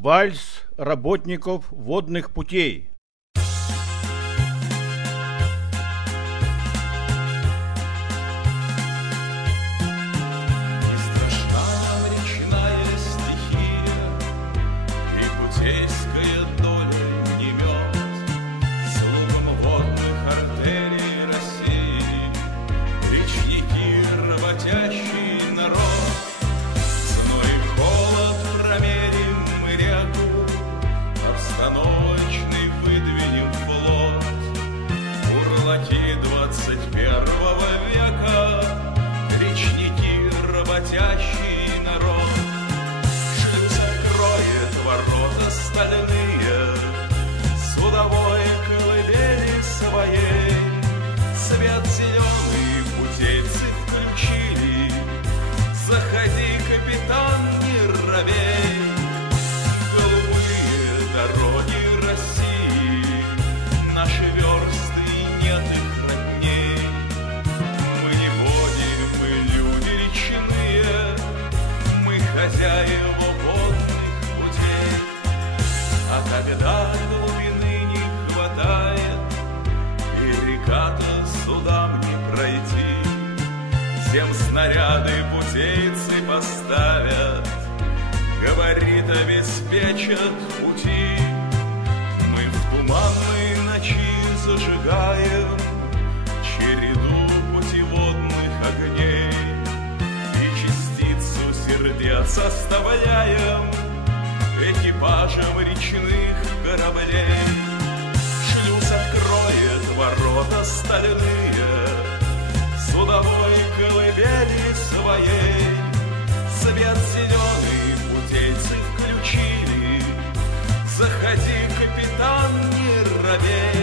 Вальс работников водных путей. Путейская доля не мед, слугам водных артерий России, речники, работящий народ. Зной и холод промерим мы реку, обстановочный выдвинем флот. Бурлаки 21 века, речники, работящий народ. Ворота стальные, судовой колыбели своей, свет зеленый путейцы включили. Заходи, капитан, не робей, голубые дороги России, наши версты, и нет их родней. Мы не боги, мы люди речные, мы хозяева водных. А когда глубины не хватает, переката судам не пройти, всем снаряды путейцы поставят, говорит, обеспечат пути. Мы в туманной ночи зажигаем череду путеводных огней и частицу сердец оставляем экипажем речных кораблей. Шлюз откроет ворота стальные, судовой колыбели своей. Свет зеленый путейцы включили. Заходи, капитан, не робей.